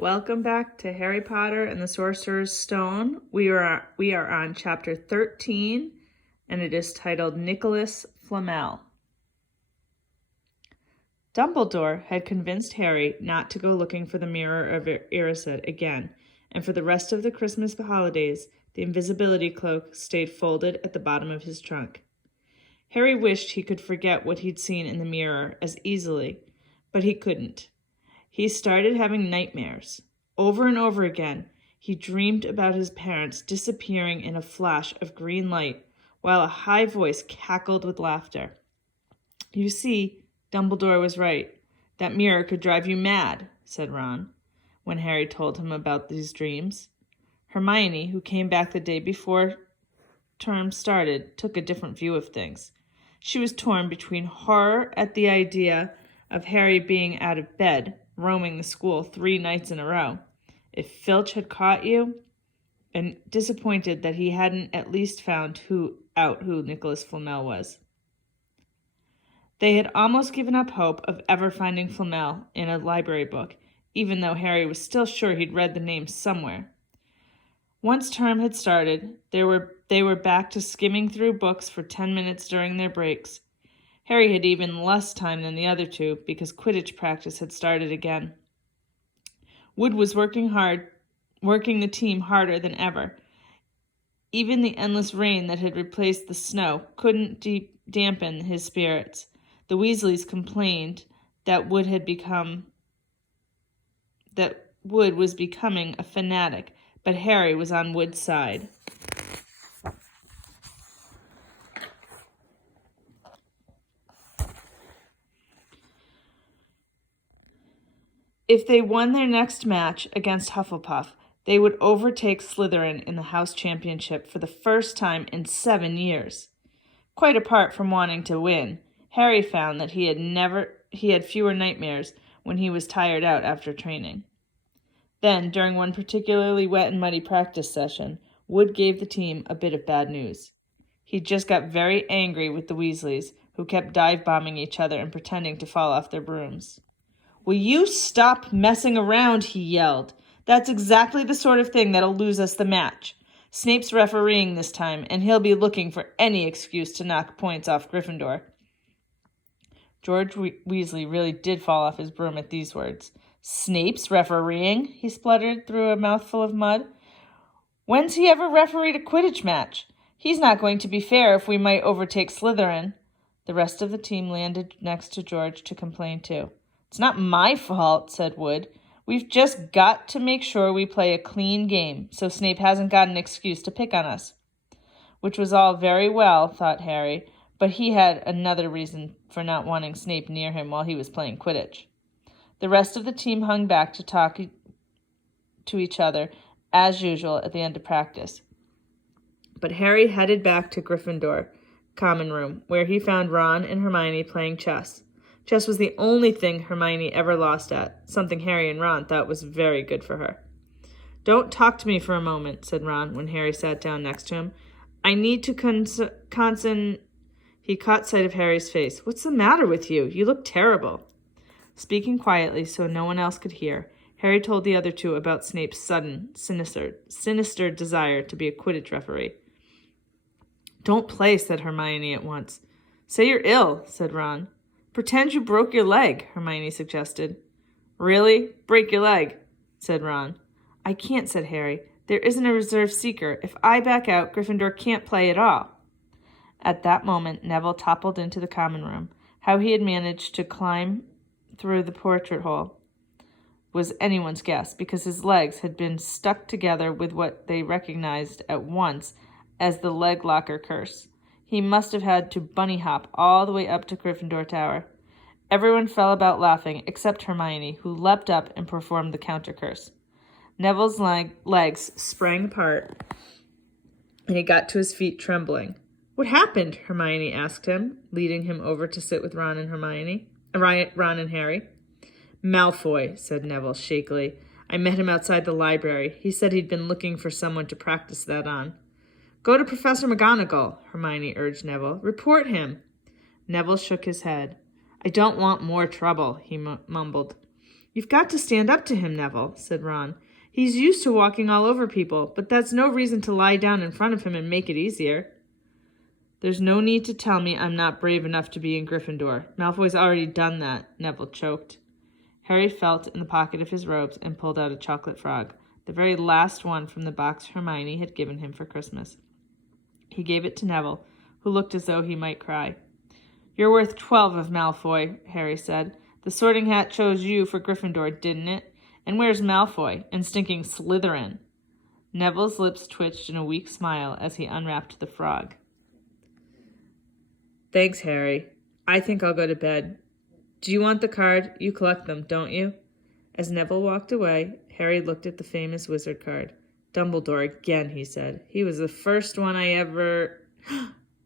Welcome back to Harry Potter and the Sorcerer's Stone. We are on chapter 13, and it is titled Nicholas Flamel. Dumbledore had convinced Harry not to go looking for the Mirror of Erised again, and for the rest of the Christmas holidays, the invisibility cloak stayed folded at the bottom of his trunk. Harry wished he could forget what he'd seen in the mirror as easily, but he couldn't. He started having nightmares. Over and over again, he dreamed about his parents disappearing in a flash of green light while a high voice cackled with laughter. You see, Dumbledore was right. That mirror could drive you mad, said Ron, when Harry told him about these dreams. Hermione, who came back the day before term started, took a different view of things. She was torn between horror at the idea of Harry being out of bed, roaming the school 3 nights in a row, if Filch had caught you, and disappointed that he hadn't at least found who Nicholas Flamel was. They had almost given up hope of ever finding Flamel in a library book, even though Harry was still sure he'd read the name somewhere. Once term had started, they were back to skimming through books for 10 minutes during their breaks. Harry had even less time than the other two because Quidditch practice had started again. Wood was working the team harder than ever. Even the endless rain that had replaced the snow couldn't dampen his spirits. The Weasleys complained that Wood was becoming a fanatic, but Harry was on Wood's side. If they won their next match against Hufflepuff, they would overtake Slytherin in the House Championship for the first time in 7 years. Quite apart from wanting to win, Harry found that he had fewer nightmares when he was tired out after training. Then, during one particularly wet and muddy practice session, Wood gave the team a bit of bad news. He just got very angry with the Weasleys, who kept dive-bombing each other and pretending to fall off their brooms. "Will you stop messing around?" he yelled. "That's exactly the sort of thing that'll lose us the match. Snape's refereeing this time, and he'll be looking for any excuse to knock points off Gryffindor." George Weasley really did fall off his broom at these words. "Snape's refereeing?" he spluttered through a mouthful of mud. "When's he ever refereed a Quidditch match? He's not going to be fair if we might overtake Slytherin." The rest of the team landed next to George to complain too. "It's not my fault," said Wood. "We've just got to make sure we play a clean game, so Snape hasn't got an excuse to pick on us." Which was all very well, thought Harry, but he had another reason for not wanting Snape near him while he was playing Quidditch. The rest of the team hung back to talk to each other, as usual, at the end of practice. But Harry headed back to Gryffindor common room, where he found Ron and Hermione playing chess. Chess was the only thing Hermione ever lost at, something Harry and Ron thought was very good for her. "Don't talk to me for a moment," said Ron when Harry sat down next to him. "I need to He caught sight of Harry's face. "What's the matter with you? You look terrible." Speaking quietly so no one else could hear, Harry told the other two about Snape's sudden, sinister desire to be a Quidditch referee. "Don't play," said Hermione at once. "Say you're ill," said Ron. "Pretend you broke your leg," Hermione suggested. "Really? Break your leg," said Ron. "I can't," said Harry. "There isn't a reserve seeker. If I back out, Gryffindor can't play at all." At that moment, Neville toppled into the common room. How he had managed to climb through the portrait hole was anyone's guess, because his legs had been stuck together with what they recognized at once as the leg locker curse. He must have had to bunny hop all the way up to Gryffindor Tower. Everyone fell about laughing, except Hermione, who leapt up and performed the counter curse. Neville's legs sprang apart, and he got to his feet trembling. "What happened?" Hermione asked him, leading him over to sit with Ron and Harry. "Malfoy," said Neville shakily. "I met him outside the library. He said he'd been looking for someone to practice that on." "Go to Professor McGonagall," Hermione urged Neville. "Report him." Neville shook his head. "I don't want more trouble," he mumbled. You've got to stand up to him, Neville, said Ron. He's used to walking all over people, but that's no reason to lie down in front of him and make it easier. There's no need to tell me I'm not brave enough to be in Gryffindor. Malfoy's already done that, Neville choked. Harry felt in the pocket of his robes and pulled out a chocolate frog, the very last one from the box Hermione had given him for Christmas. He gave it to Neville, who looked as though he might cry. You're worth 12 of Malfoy, Harry said. The Sorting Hat chose you for Gryffindor, didn't it? And where's Malfoy and stinking Slytherin? Neville's lips twitched in a weak smile as he unwrapped the frog. Thanks, Harry. I think I'll go to bed. Do you want the card? You collect them, don't you? As Neville walked away, Harry looked at the famous wizard card. Dumbledore again, he said. He was the first one I ever...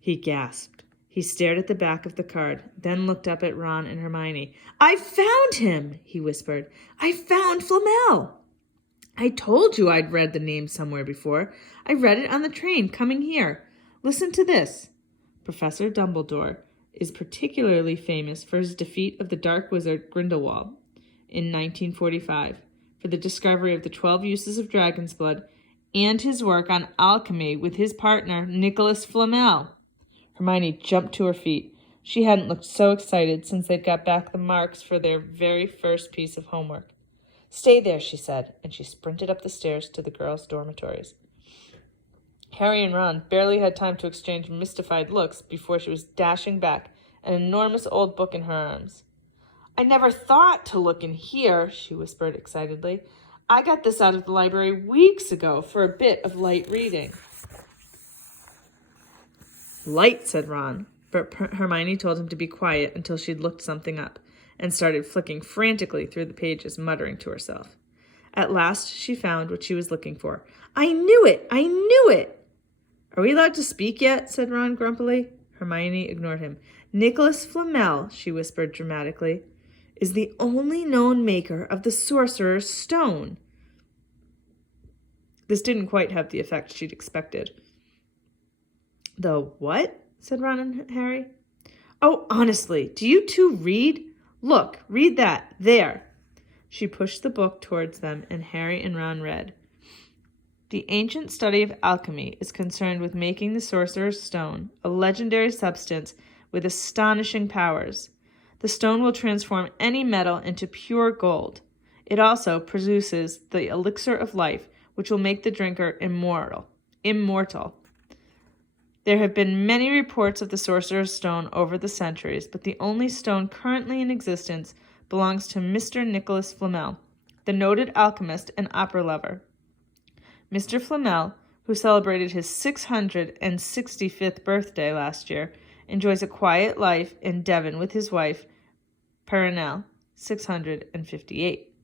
He gasped. He stared at the back of the card, then looked up at Ron and Hermione. I found him, he whispered. I found Flamel. I told you I'd read the name somewhere before. I read it on the train coming here. Listen to this. Professor Dumbledore is particularly famous for his defeat of the dark wizard Grindelwald in 1945, for the discovery of the 12 uses of dragon's blood, and his work on alchemy with his partner, Nicholas Flamel. Hermione jumped to her feet. She hadn't looked so excited since they'd got back the marks for their very first piece of homework. Stay there, she said, and she sprinted up the stairs to the girls' dormitories. Harry and Ron barely had time to exchange mystified looks before she was dashing back, an enormous old book in her arms. I never thought to look in here, she whispered excitedly. I got this out of the library weeks ago for a bit of light reading. Light, said Ron, but Hermione told him to be quiet until she'd looked something up, and started flicking frantically through the pages, muttering to herself. At last she found what she was looking for. I knew it! I knew it! Are we allowed to speak yet? Said Ron grumpily. Hermione ignored him. Nicholas Flamel, she whispered dramatically, is the only known maker of the Sorcerer's Stone. This didn't quite have the effect she'd expected. The what? Said Ron and Harry. Oh, honestly, do you two read? Look, read that. There. She pushed the book towards them, and Harry and Ron read. The ancient study of alchemy is concerned with making the Sorcerer's Stone, a legendary substance with astonishing powers. The stone will transform any metal into pure gold. It also produces the elixir of life, which will make the drinker immortal. There have been many reports of the Sorcerer's Stone over the centuries, but the only stone currently in existence belongs to Mr. Nicholas Flamel, the noted alchemist and opera lover. Mr. Flamel, who celebrated his 665th birthday last year, enjoys a quiet life in Devon with his wife, Perenelle, 658.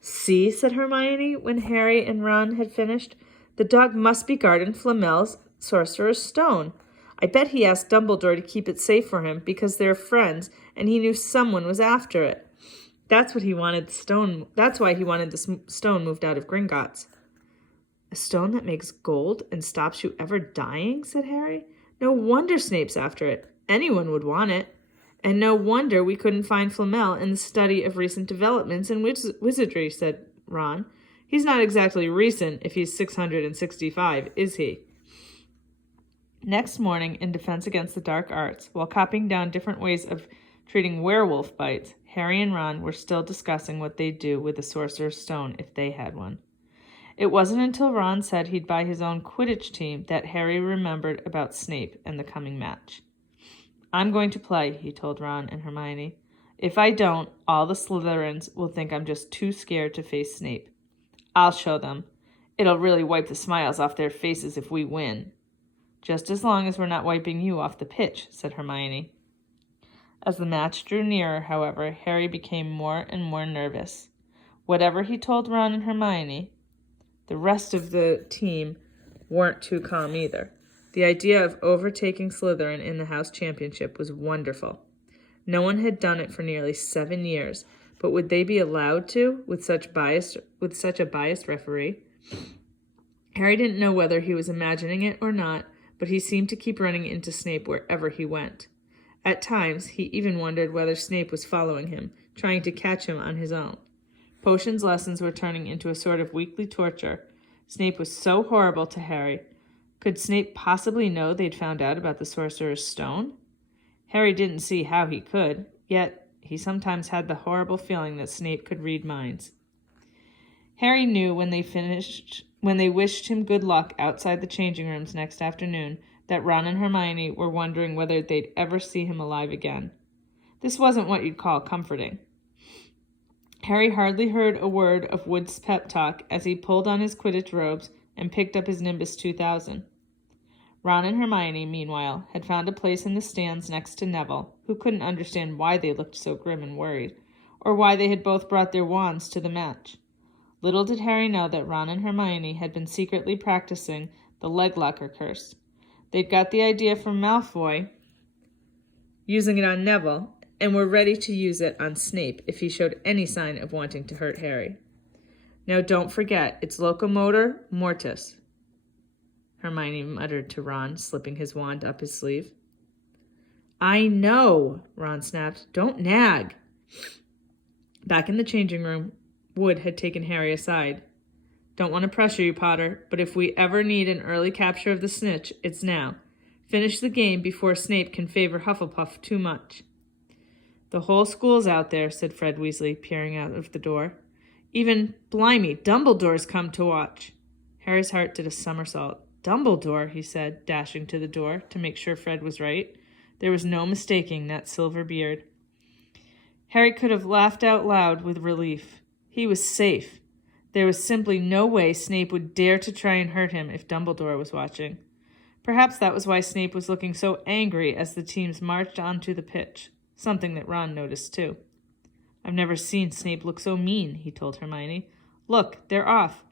See, said Hermione, when Harry and Ron had finished, the dog must be guarding Flamel's Sorcerer's Stone. I bet he asked Dumbledore to keep it safe for him because they're friends and he knew someone was after it. That's why he wanted the stone moved out of Gringotts. A stone that makes gold and stops you ever dying, said Harry. No wonder Snape's after it. Anyone would want it. And no wonder we couldn't find Flamel in the study of recent developments in wizardry, said Ron. He's not exactly recent if he's 665, is he? Next morning, in Defense Against the Dark Arts, while copying down different ways of treating werewolf bites, Harry and Ron were still discussing what they'd do with the Sorcerer's Stone if they had one. It wasn't until Ron said he'd buy his own Quidditch team that Harry remembered about Snape and the coming match. I'm going to play, he told Ron and Hermione. If I don't, all the Slytherins will think I'm just too scared to face Snape. I'll show them. It'll really wipe the smiles off their faces if we win. Just as long as we're not wiping you off the pitch, said Hermione. As the match drew nearer, however, Harry became more and more nervous. Whatever he told Ron and Hermione, the rest of the team weren't too calm either. The idea of overtaking Slytherin in the House Championship was wonderful. No one had done it for nearly 7 years, but would they be allowed to with such a biased referee? Harry didn't know whether he was imagining it or not, but he seemed to keep running into Snape wherever he went. At times, he even wondered whether Snape was following him, trying to catch him on his own. Potions lessons were turning into a sort of weekly torture. Snape was so horrible to Harry. Could Snape possibly know they'd found out about the Sorcerer's Stone? Harry didn't see how he could, yet he sometimes had the horrible feeling that Snape could read minds. Harry knew when they wished him good luck outside the changing rooms next afternoon that Ron and Hermione were wondering whether they'd ever see him alive again. This wasn't what you'd call comforting. Harry hardly heard a word of Wood's pep talk as he pulled on his Quidditch robes and picked up his Nimbus 2000. Ron and Hermione, meanwhile, had found a place in the stands next to Neville, who couldn't understand why they looked so grim and worried, or why they had both brought their wands to the match. Little did Harry know that Ron and Hermione had been secretly practicing the Leglocker curse. They'd got the idea from Malfoy, using it on Neville, and were ready to use it on Snape if he showed any sign of wanting to hurt Harry. Now don't forget, it's Locomotor Mortis, Hermione muttered to Ron, slipping his wand up his sleeve. I know, Ron snapped. Don't nag. Back in the changing room, Wood had taken Harry aside. Don't want to pressure you, Potter, but if we ever need an early capture of the snitch, it's now. Finish the game before Snape can favor Hufflepuff too much. The whole school's out there, said Fred Weasley, peering out of the door. Even, blimey, Dumbledore's come to watch. Harry's heart did a somersault. Dumbledore, he said, dashing to the door to make sure Fred was right. There was no mistaking that silver beard. Harry could have laughed out loud with relief. He was safe. There was simply no way Snape would dare to try and hurt him if Dumbledore was watching. Perhaps that was why Snape was looking so angry as the teams marched onto the pitch, something that Ron noticed too. I've never seen Snape look so mean, he told Hermione. Look, they're off.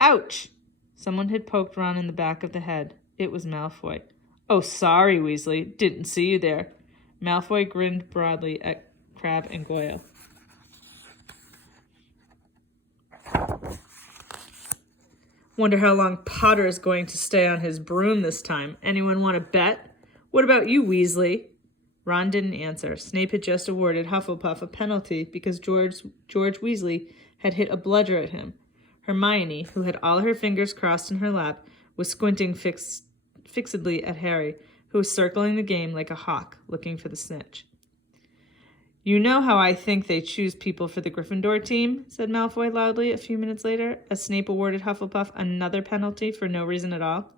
Ouch! Someone had poked Ron in the back of the head. It was Malfoy. Oh, sorry, Weasley. Didn't see you there. Malfoy grinned broadly at Crabbe and Goyle. Wonder how long Potter is going to stay on his broom this time. Anyone want to bet? What about you, Weasley? Ron didn't answer. Snape had just awarded Hufflepuff a penalty because George Weasley had hit a bludger at him. Hermione, who had all her fingers crossed in her lap, was squinting fixedly at Harry, who was circling the game like a hawk, looking for the snitch. You know how I think they choose people for the Gryffindor team, said Malfoy loudly a few minutes later, as Snape awarded Hufflepuff another penalty for no reason at all.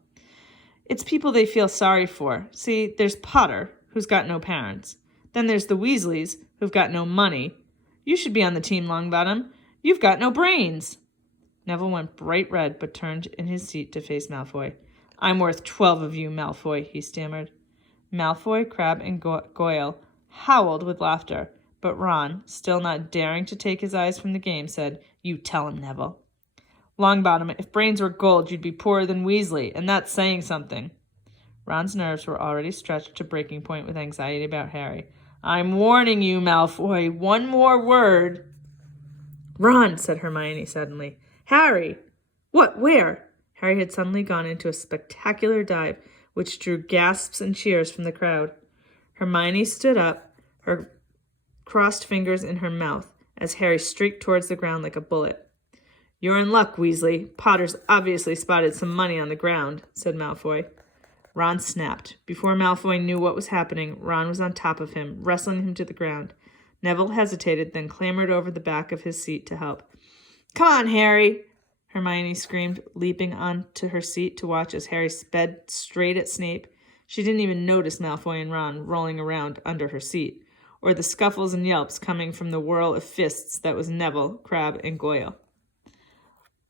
It's people they feel sorry for. See, there's Potter, who's got no parents. Then there's the Weasleys, who've got no money. You should be on the team, Longbottom. You've got no brains. Neville went bright red, but turned in his seat to face Malfoy. I'm worth 12 of you, Malfoy, he stammered. Malfoy, Crabbe, and Goyle howled with laughter, but Ron, still not daring to take his eyes from the game, said, You tell him, Neville. Longbottom, if brains were gold, you'd be poorer than Weasley, and that's saying something. Ron's nerves were already stretched to breaking point with anxiety about Harry. I'm warning you, Malfoy. One more word. Ron, said Hermione suddenly. Harry! What? Where? Harry had suddenly gone into a spectacular dive, which drew gasps and cheers from the crowd. Hermione stood up, her crossed fingers in her mouth, as Harry streaked towards the ground like a bullet. You're in luck, Weasley. Potter's obviously spotted some money on the ground, said Malfoy. Ron snapped. Before Malfoy knew what was happening, Ron was on top of him, wrestling him to the ground. Neville hesitated, then clambered over the back of his seat to help. Come on, Harry, Hermione screamed, leaping onto her seat to watch as Harry sped straight at Snape. She didn't even notice Malfoy and Ron rolling around under her seat, or the scuffles and yelps coming from the whirl of fists that was Neville, Crabbe, and Goyle.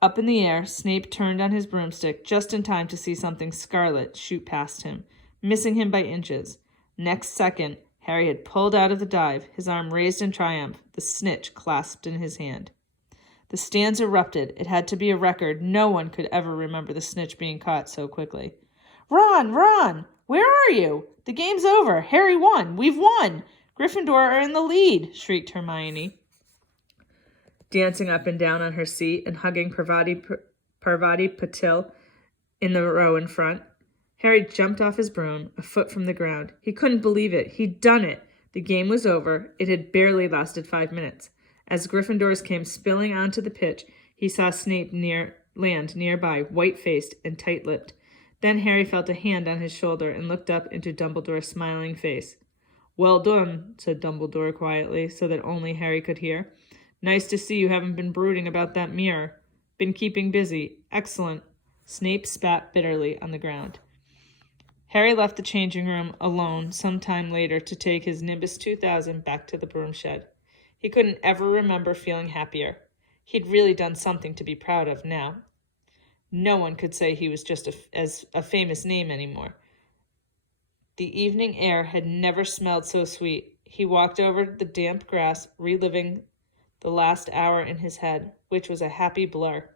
Up in the air, Snape turned on his broomstick just in time to see something scarlet shoot past him, missing him by inches. Next second, Harry had pulled out of the dive, his arm raised in triumph, the snitch clasped in his hand. The stands erupted. It had to be a record. No one could ever remember the snitch being caught so quickly. Ron! Where are you? The game's over. Harry won. We've won. Gryffindor are in the lead, shrieked Hermione, dancing up and down on her seat and hugging Parvati Patil in the row in front. Harry jumped off his broom, a foot from the ground. He couldn't believe it. He'd done it. The game was over. It had barely lasted 5 minutes. As Gryffindors came spilling onto the pitch, he saw Snape land nearby, white-faced and tight-lipped. Then Harry felt a hand on his shoulder and looked up into Dumbledore's smiling face. "Well done," said Dumbledore quietly, so that only Harry could hear. "Nice to see you haven't been brooding about that mirror. Been keeping busy. Excellent." Snape spat bitterly on the ground. Harry left the changing room alone some time later to take his Nimbus 2000 back to the broom shed. He couldn't ever remember feeling happier. He'd really done something to be proud of now. No one could say he was just a famous name anymore. The evening air had never smelled so sweet. He walked over the damp grass, reliving the last hour in his head, which was a happy blur.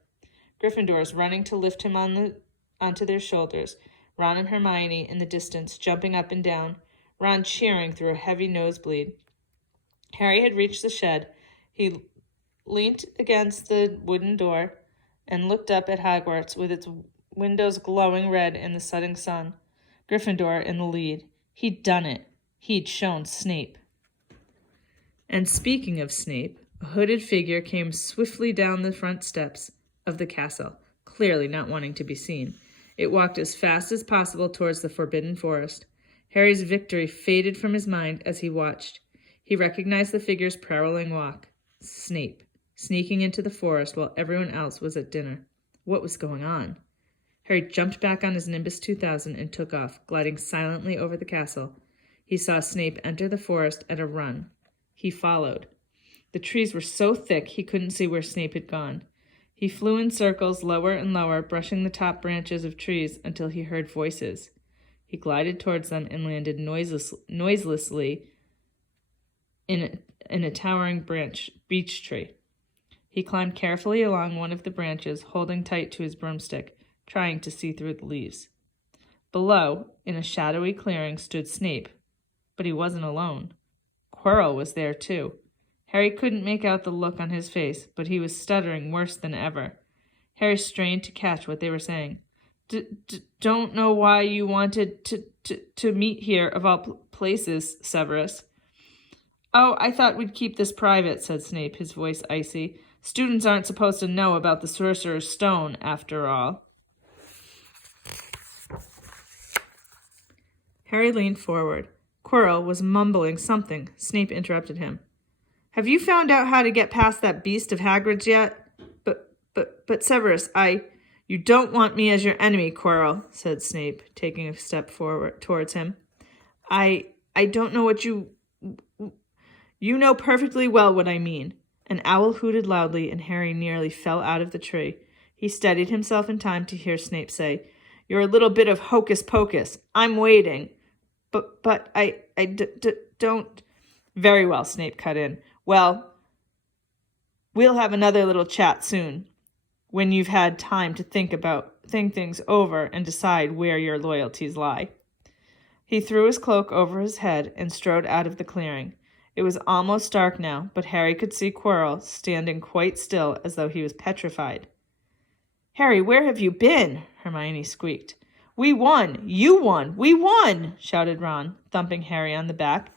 Gryffindors running to lift him onto their shoulders, Ron and Hermione in the distance, jumping up and down, Ron cheering through a heavy nosebleed. Harry had reached the shed. He leant against the wooden door and looked up at Hogwarts with its windows glowing red in the setting sun. Gryffindor in the lead. He'd done it. He'd shown Snape. And speaking of Snape, a hooded figure came swiftly down the front steps of the castle, clearly not wanting to be seen. It walked as fast as possible towards the Forbidden Forest. Harry's victory faded from his mind as he watched. He recognized the figure's prowling walk. Snape, sneaking into the forest while everyone else was at dinner. What was going on? Harry jumped back on his Nimbus 2000 and took off, gliding silently over the castle. He saw Snape enter the forest at a run. He followed. The trees were so thick he couldn't see where Snape had gone. He flew in circles lower and lower, brushing the top branches of trees until he heard voices. He glided towards them and landed noiselessly in a towering beech tree. He climbed carefully along one of the branches, holding tight to his broomstick, trying to see through the leaves. Below, in a shadowy clearing, stood Snape, but he wasn't alone. Quirrell was there, too. Harry couldn't make out the look on his face, but he was stuttering worse than ever. Harry strained to catch what they were saying. Don't know why you wanted to meet here, of all places, Severus." "Oh, I thought we'd keep this private," said Snape, his voice icy. "Students aren't supposed to know about the Sorcerer's Stone, after all." Harry leaned forward. Quirrell was mumbling something. Snape interrupted him. "Have you found out how to get past that beast of Hagrid's yet? But Severus, You don't want me as your enemy, Quirrell," said Snape, taking a step forward towards him. I don't know what you know perfectly well what I mean." An owl hooted loudly, and Harry nearly fell out of the tree. He steadied himself in time to hear Snape say, "You're a little bit of hocus-pocus. I'm waiting." But I don't... "Very well," Snape cut in. "Well, we'll have another little chat soon, when you've had time to think things over and decide where your loyalties lie." He threw his cloak over his head and strode out of the clearing. It was almost dark now, but Harry could see Quirrell standing quite still as though he was petrified. "Harry, where have you been?" Hermione squeaked. "We won! You won! We won!" shouted Ron, thumping Harry on the back.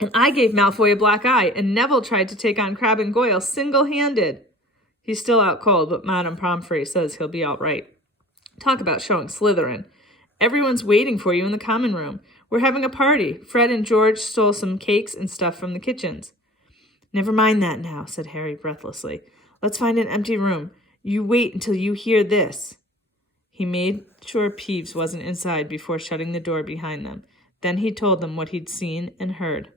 "And I gave Malfoy a black eye, and Neville tried to take on Crabbe and Goyle single-handed." "He's still out cold, but Madame Pomfrey says he'll be all right." "Talk about showing Slytherin. Everyone's waiting for you in the common room. We're having a party. Fred and George stole some cakes and stuff from the kitchens." "Never mind that now," said Harry breathlessly. "Let's find an empty room. You wait until you hear this." He made sure Peeves wasn't inside before shutting the door behind them. Then he told them what he'd seen and heard.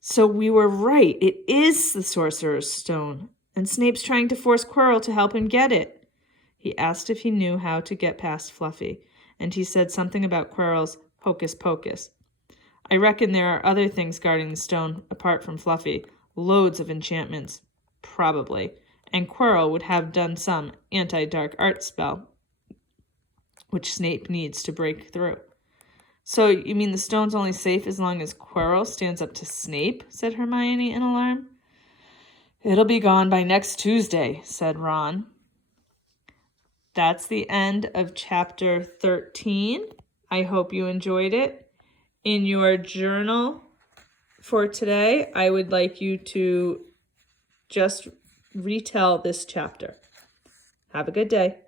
"So we were right. It is the Sorcerer's Stone, and Snape's trying to force Quirrell to help him get it." He asked if he knew how to get past Fluffy, and he said something about Quirrell's hocus-pocus. "I reckon there are other things guarding the stone apart from Fluffy. Loads of enchantments. Probably. And Quirrell would have done some anti-dark art spell, which Snape needs to break through." "So you mean the stone's only safe as long as Quirrell stands up to Snape?" said Hermione in alarm. "It'll be gone by next Tuesday," said Ron. That's the end of chapter 13. I hope you enjoyed it. In your journal for today, I would like you to just retell this chapter. Have a good day.